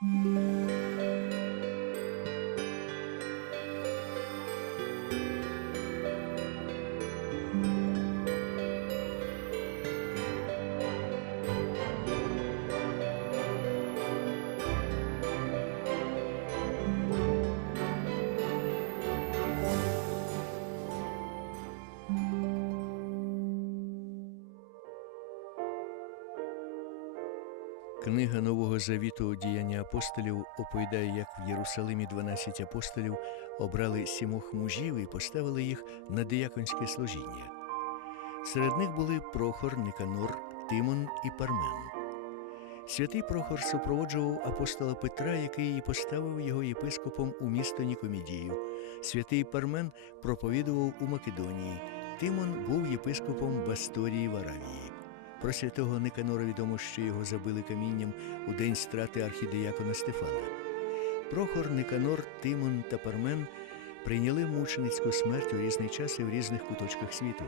Música Книга Нового Завіту діяння апостолів оповідає, як в Єрусалимі 12 апостолів обрали сімох мужів і поставили їх на дияконське служіння. Серед них були Прохор, Никанор, Тимон і Пармен. Святий Прохор супроводжував апостола Петра, який і поставив його єпископом у місто Нікомідію. Святий Пармен проповідував у Македонії. Тимон був єпископом Басторії в Аравії. Про святого Никанора відомо, що його забили камінням у день страти архідеякона Стефана. Прохор, Никанор, Тимон та Пармен прийняли мученицьку смерть у різний час і в різних куточках світу,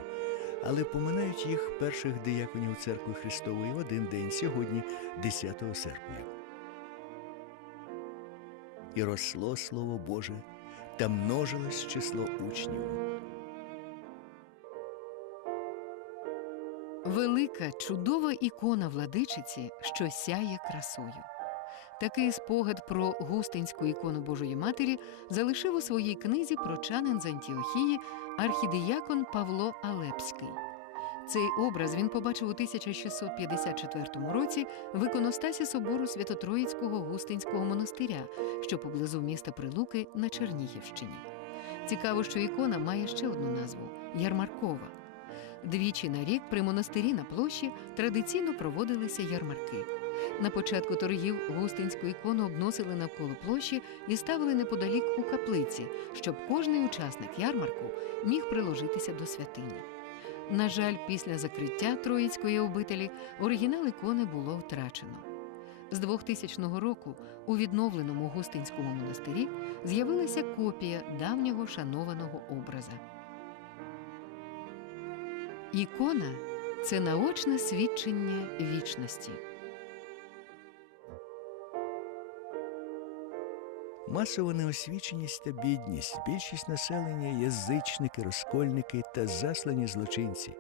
але поминають їх перших дияконів церкви Христової в один день сьогодні, 10 серпня. І росло Слово Боже, та множилось число учнів. Велика чудова ікона владичиці, що сяє красою. Такий спогад про густинську ікону Божої Матері залишив у своїй книзі прочанин з Антіохії архідіякон Павло Алепський. Цей образ він побачив у 1654 році в іконостасі собору Свято-Троїцького Густинського монастиря, що поблизу міста Прилуки на Чернігівщині. Цікаво, що ікона має ще одну назву Ярмаркова. Двічі на рік при монастирі на площі традиційно проводилися ярмарки. На початку торгів густинську ікону обносили навколо площі і ставили неподалік у каплиці, щоб кожний учасник ярмарку міг приложитися до святині. На жаль, після закриття Троїцької обителі оригінал ікони було втрачено. З 2000 року у відновленому густинському монастирі з'явилася копія давнього шанованого образа. Ікона це наочне свідчення вічності. Масова неосвіченість та бідність, більшість населення язичники, розкольники та заслані злочинці.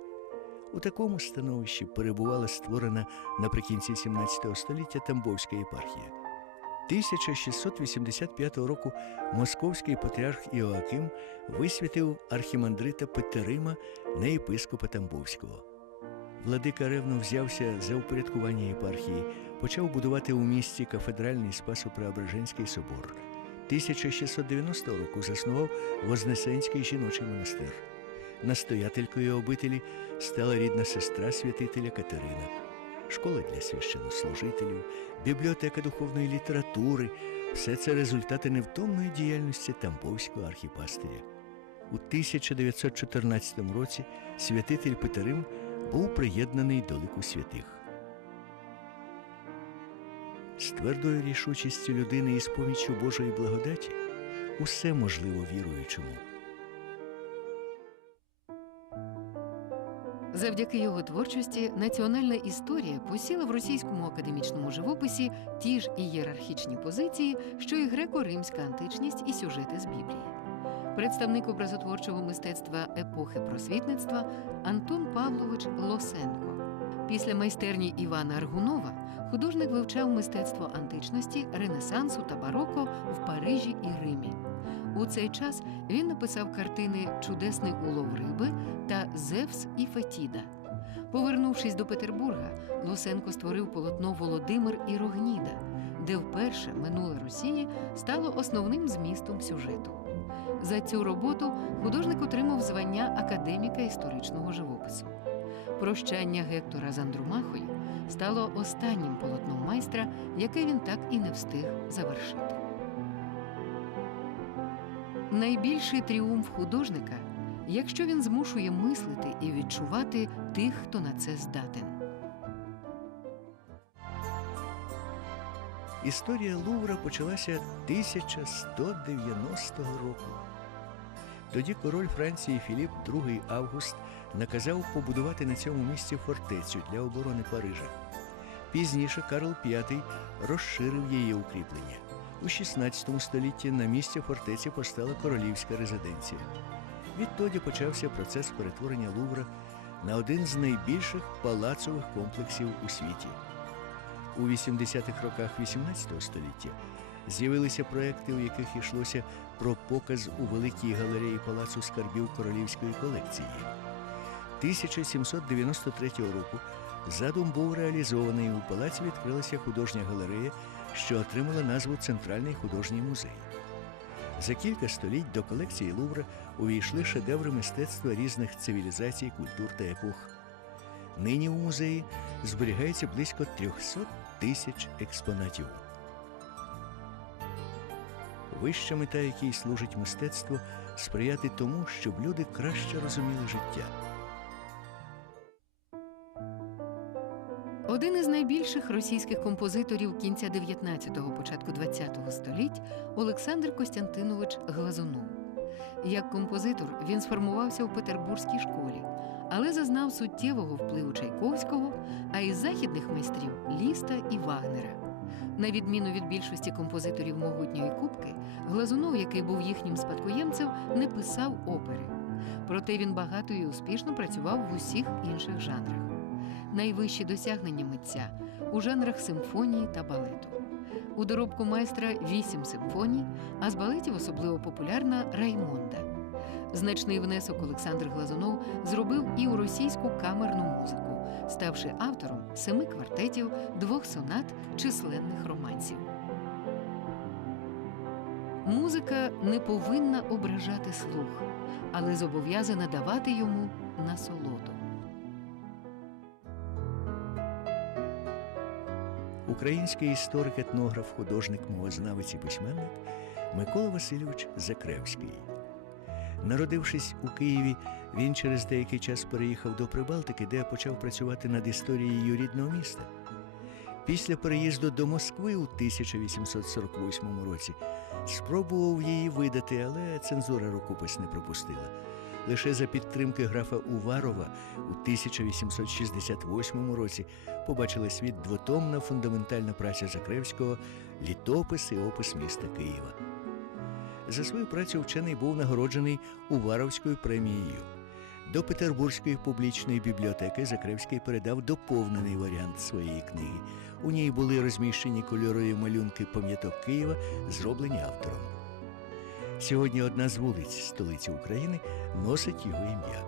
У такому становищі перебувала створена наприкінці 17 століття Тамбовська єпархія. 1685 року московський патріарх Іоаким висвятив архімандрита Петерима на єпископа Тамбовського. Владика ревно взявся за упорядкування єпархії, почав будувати у місті кафедральний Спасо-Преображенський собор. 1690 року заснував Вознесенський жіночий монастир. Настоятелькою обителі стала рідна сестра святителя Катерина, школа для священнослужителів, бібліотека духовної літератури все це результати невтомної діяльності Тамбовського архіпастиря. У 1914 році святитель Петерим був приєднаний до лику святих. З твердою рішучістю людини і з поміччю Божої благодаті усе можливо віруючому. Завдяки його творчості національна історія посіла в російському академічному живописі ті ж ієрархічні позиції, що і греко-римська античність і сюжети з Біблії. Представник образотворчого мистецтва епохи просвітництва Антон Павлович Лосенко. Після майстерні Івана Аргунова художник вивчав мистецтво античності, ренесансу та бароко в Парижі і Римі. У цей час він написав картини Чудесний улов риби та Зевс і Фетіда. Повернувшись до Петербурга, Лусенко створив полотно Володимир і Рогніда, де вперше минуле Росії стало основним змістом сюжету. За цю роботу художник отримав звання академіка історичного живопису. Прощання Гектора з Андрумахою стало останнім полотном майстра, яке він так і не встиг завершити. Найбільший тріумф художника, якщо він змушує мислити і відчувати тих, хто на це здатен. Історія Лувра почалася 1190 року. Тоді король Франції Філіп II Август наказав побудувати на цьому місці фортецю для оборони Парижа. Пізніше Карл V розширив її укріплення. У 16 столітті на місці фортеці постала королівська резиденція. Відтоді почався процес перетворення Лувра на один з найбільших палацових комплексів у світі. У 80-х роках 18 століття з'явилися проекти, у яких йшлося про показ у великій галереї палацу скарбів королівської колекції. 1793 року задум був реалізований. У палаці відкрилася художня галерея, що отримала назву Центральний художній музей. За кілька століть до колекції Лувра увійшли шедеври мистецтва різних цивілізацій, культур та епох. Нині у музеї зберігається близько 300 тисяч експонатів. Вища мета, якій служить мистецтво, сприяти тому, щоб люди краще розуміли життя. Один із найбільших російських композиторів кінця 19-го, початку 20-го століть Олександр Костянтинович Глазунов. Як композитор він сформувався у Петербурзькій школі, але зазнав суттєвого впливу Чайковського, а із західних майстрів Ліста і Вагнера. На відміну від більшості композиторів могутньої кубки, Глазунов, який був їхнім спадкоємцем, не писав опери. Проте він багато і успішно працював в усіх інших жанрах найвищі досягнення митця у жанрах симфонії та балету. У доробку майстра вісім симфоній, а з балетів особливо популярна Раймонда. Значний внесок Олександр Глазунов зробив і у російську камерну музику, ставши автором семи квартетів, двох сонат, численних романсів. Музика не повинна ображати слух, але зобов'язана давати йому насолоду. Український історик, етнограф, художник, мовознавець і письменник Микола Васильович Закревський. Народившись у Києві, він через деякий час переїхав до Прибалтики, де почав працювати над історією рідного міста. Після переїзду до Москви у 1848 році спробував її видати, але цензура рукопис не пропустила. Лише за підтримки графа Уварова у 1868 році побачила світ двотомна фундаментальна праця Закревського літопис і опис міста Києва. За свою працю вчений був нагороджений Уваровською премією. До Петербурзької публічної бібліотеки Закревський передав доповнений варіант своєї книги. У ній були розміщені кольорові малюнки пам'яток Києва, зроблені автором. Сьогодні одна з вулиць столиці України носить його ім'я.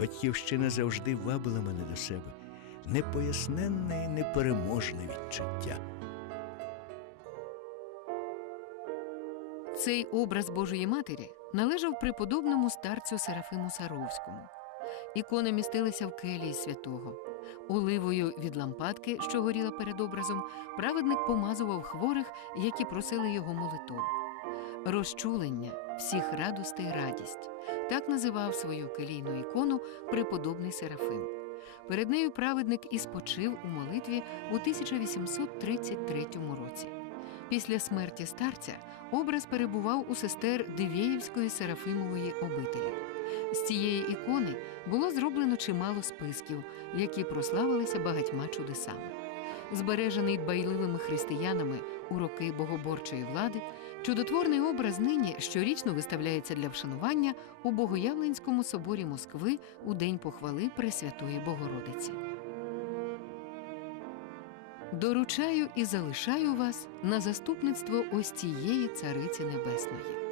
Батьківщина завжди вабила мене до себе. Непоясненне і непереможне відчуття. Цей образ Божої Матері належав преподобному старцю Серафиму Саровському. Ікона містилася в келії святого. Оливою від лампадки, що горіла перед образом, праведник помазував хворих, які просили його молитов. Розчулення всіх радостей радість. Так називав свою келійну ікону преподобний Серафим. Перед нею праведник і спочив у молитві у 1833 році. Після смерті старця образ перебував у сестер Дивєївської Серафимової обителі. З цієї ікони було зроблено чимало списків, які прославилися багатьма чудесами. Збережений дбайливими християнами у роки богоборчої влади, чудотворний образ нині щорічно виставляється для вшанування у Богоявленському соборі Москви у день похвали Пресвятої Богородиці. Доручаю і залишаю вас на заступництво ось цієї цариці небесної.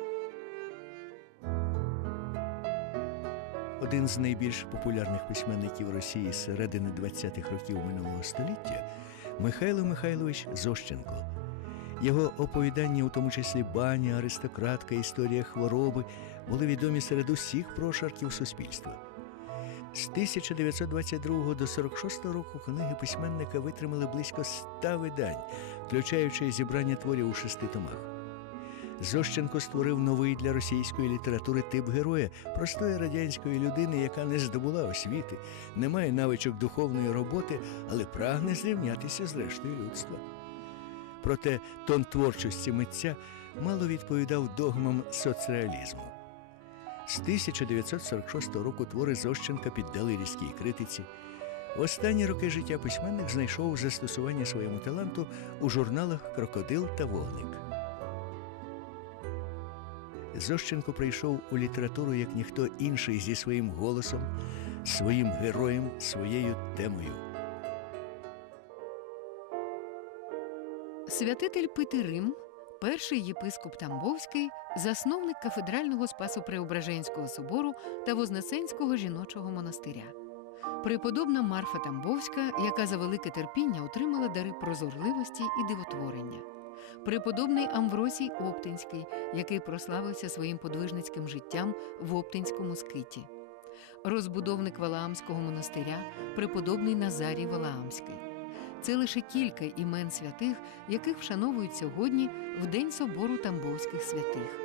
Один з найбільш популярних письменників Росії середини 20-х років минулого століття Михайло Михайлович Зощенко. Його оповідання, у тому числі баня, аристократка, історія хвороби, були відомі серед усіх прошарків суспільства. З 1922 до 46 року книги письменника витримали близько ста видань, включаючи зібрання творів у шести томах. Зощенко створив новий для російської літератури тип героя, простої радянської людини, яка не здобула освіти, не має навичок духовної роботи, але прагне зрівнятися з рештою людства. Проте тон творчості митця мало відповідав догмам соцреалізму. З 1946 року твори Зощенка піддали різкій критиці. В останні роки життя письменник знайшов застосування своєму таланту у журналах Крокодил та Вогник. Зощенко прийшов у літературу як ніхто інший зі своїм голосом, своїм героєм, своєю темою. Святитель Петерим, перший єпископ Тамбовський, засновник кафедрального Спасо-Преображенського собору та Вознесенського жіночого монастиря. Преподобна Марфа Тамбовська, яка за велике терпіння отримала дари прозорливості і дивотворення. Преподобний Амвросій Оптинський, який прославився своїм подвижницьким життям в Оптинському скиті. Розбудовник Валаамського монастиря, преподобний Назарій Валаамський. Це лише кілька імен святих, яких вшановують сьогодні в День собору Тамбовських святих.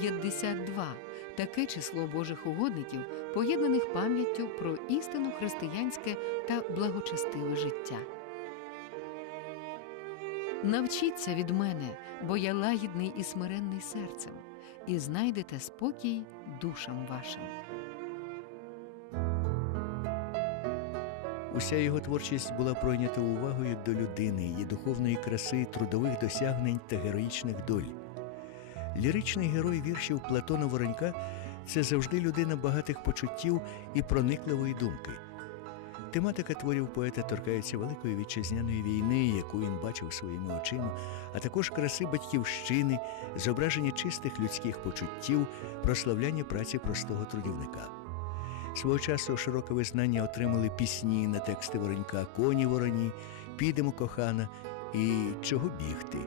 52 – таке число Божих угодників, поєднаних пам'яттю про істину християнське та благочестиве життя. Навчіться від мене, бо я лагідний і смиренний серцем, і знайдете спокій душам вашим. Уся його творчість була пройнята увагою до людини, її духовної краси, трудових досягнень та героїчних доль. Ліричний герой віршів Платона Воронька це завжди людина багатих почуттів і проникливої думки. Тематика творів поета торкається великої вітчизняної війни, яку він бачив своїми очима, а також краси батьківщини, зображення чистих людських почуттів, прославляння праці простого трудівника. Свого часу широке визнання отримали пісні на тексти Воронька Коні вороні, Підемо кохана і Чого бігти.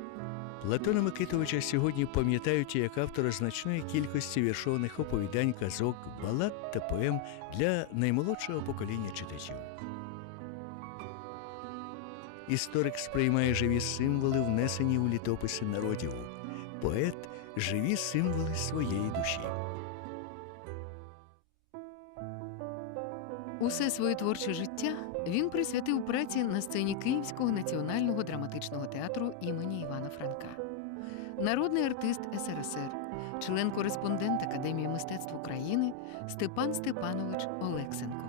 Платона Микитовича сьогодні пам'ятають як автора значної кількості віршованих оповідань, казок, балад та поем для наймолодшого покоління читачів. Історик сприймає живі символи, внесені у літописи народів. Поет живі символи своєї душі. Усе своє творче життя він присвятив праці на сцені Київського національного драматичного театру імені Івана Франка. Народний артист СРСР, член-кореспондент Академії мистецтв України Степан Степанович Олексенко.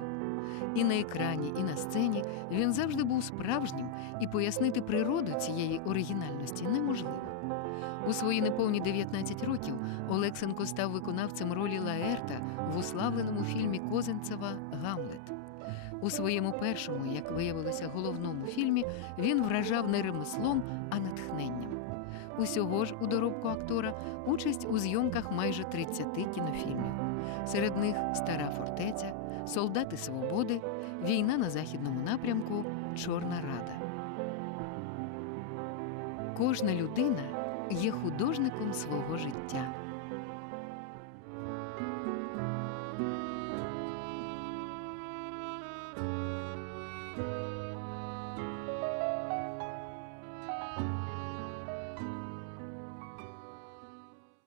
І на екрані, і на сцені він завжди був справжнім, і пояснити природу цієї оригінальності неможливо. У свої неповні 19 років Олексенко став виконавцем ролі Лаерта в уславленому фільмі Козинцева Гамлет. У своєму першому, як виявилося, головному фільмі він вражав не ремеслом, а натхненням. Усього ж у доробку актора участь у зйомках майже 30 кінофільмів. Серед них Стара фортеця, Солдати Свободи, Війна на західному напрямку, Чорна Рада. Кожна людина є художником свого життя.